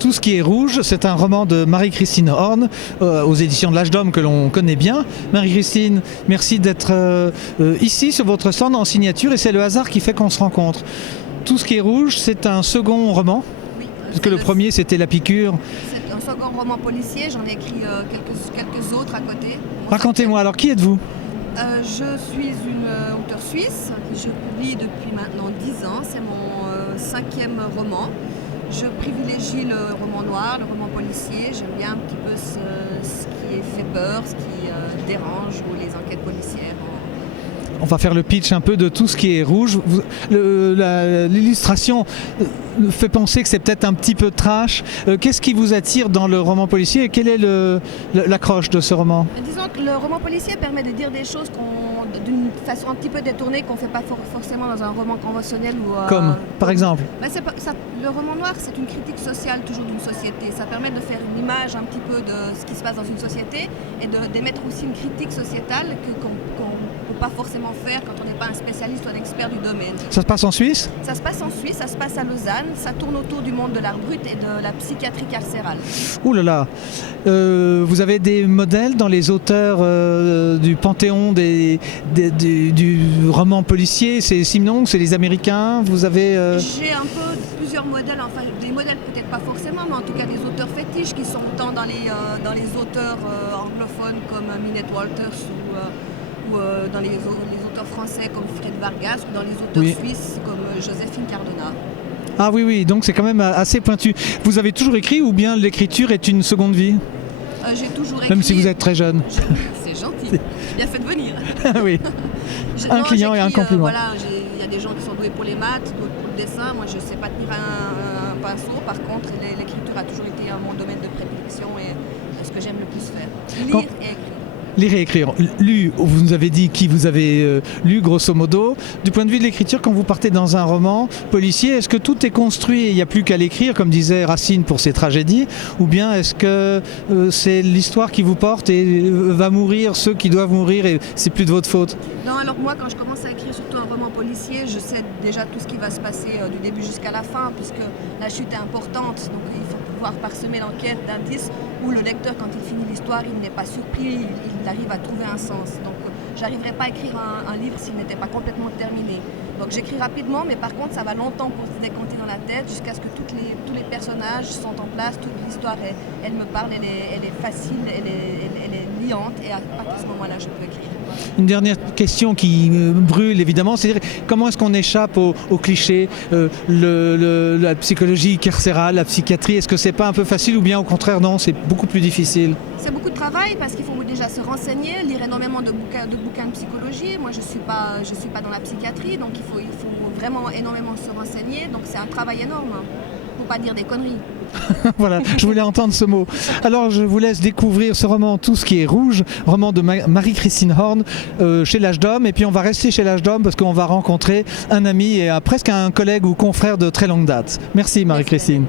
Tout ce qui est rouge, c'est un roman de Marie-Christine Horn, aux éditions de l'Âge d'Homme que l'on connaît bien. Marie-Christine, merci d'être ici sur votre stand en signature et c'est le hasard qui fait qu'on se rencontre. Tout ce qui est rouge, c'est un second roman, Oui, puisque le premier c'était La Piqûre. c'est un second roman policier, j'en ai écrit quelques autres à côté. Racontez-moi, alors qui êtes-vous ? Je suis une auteure suisse, je publie depuis maintenant 10 ans, c'est mon 5e roman. Je privilégie le roman noir, le roman policier, j'aime bien un petit peu ce qui fait peur, ce qui dérange ou les enquêtes policières. On va faire le pitch un peu de tout ce qui est rouge. L'illustration fait penser que c'est peut-être un petit peu trash. Qu'est-ce qui vous attire dans le roman policier et quelle est l'accroche de ce roman ? Disons que le roman policier permet de dire des choses d'une façon un petit peu détournée qu'on ne fait pas forcément dans un roman conventionnel. Comme, par exemple le roman noir, c'est une critique sociale toujours d'une société. Ça permet de faire une image un petit peu de ce qui se passe dans une société et d'émettre aussi une critique sociétale qu'on ne peut pas forcément faire quand on n'est pas un spécialiste ou un expert du domaine. Ça se passe en Suisse ? Ça se passe en Suisse, ça se passe à Lausanne, ça tourne autour du monde de l'art brut et de la psychiatrie carcérale. Ouh là là. Vous avez des modèles dans les auteurs du panthéon du roman policier, c'est Simon, c'est les Américains, vous avez... J'ai un peu plusieurs modèles, enfin des modèles peut-être pas forcément, mais en tout cas des auteurs fétiches qui sont autant dans les auteurs anglophones comme Minette Walters ou dans les auteurs français comme Fred Vargas ou dans les auteurs suisses comme Joséphine Cardona. Ah oui, donc c'est quand même assez pointu. Vous avez toujours écrit ou bien l'écriture est une seconde vie ? J'ai toujours écrit. Même si vous êtes très jeune. C'est gentil, bien fait de venir. Oui, un client et un compliment. Il y a des gens qui sont doués pour les maths, d'autres pour le dessin. Moi je ne sais pas tenir un pinceau. Par contre, l'écriture a toujours été mon domaine de prédilection et ce que j'aime le plus faire. Lire et écrire. Lire et écrire. Lu, vous nous avez dit qui vous avez lu, grosso modo. Du point de vue de l'écriture, quand vous partez dans un roman policier, est-ce que tout est construit et il n'y a plus qu'à l'écrire, comme disait Racine pour ses tragédies, ou bien est-ce que c'est l'histoire qui vous porte et va mourir ceux qui doivent mourir et c'est plus de votre faute ? Non, alors moi, quand je commence à écrire surtout un roman policier, je sais déjà tout ce qui va se passer du début jusqu'à la fin, puisque la chute est importante, donc il faut pouvoir parsemer l'enquête d'indices où le lecteur, quand il finit l'histoire, il n'est pas surpris, il arrive à trouver un sens. Donc j'arriverai pas à écrire un livre s'il n'était pas complètement terminé. Donc j'écris rapidement, mais par contre ça va longtemps pour se décompter dans la tête jusqu'à ce que tous les personnages sont en place, toute l'histoire elle me parle, elle est facile, elle est liante et à partir de ce moment-là je peux écrire. Une dernière question qui brûle évidemment, c'est-à-dire comment est-ce qu'on échappe aux clichés, la psychologie carcérale, la psychiatrie, est-ce que c'est pas un peu facile ou bien au contraire non, c'est beaucoup plus difficile ? C'est beaucoup de travail parce qu'il faut déjà se renseigner, lire énormément de bouquins de psychologie. Moi je suis pas dans la psychiatrie, donc il faut vraiment énormément se renseigner, donc c'est un travail énorme, pour pas dire des conneries. Voilà, je voulais entendre ce mot. Alors je vous laisse découvrir ce roman Tout ce qui est rouge, roman de Marie-Christine Horn chez l'Âge d'Homme, et puis on va rester chez l'Âge d'Homme parce qu'on va rencontrer un ami et presque un collègue ou confrère de très longue date. Merci Marie-Christine.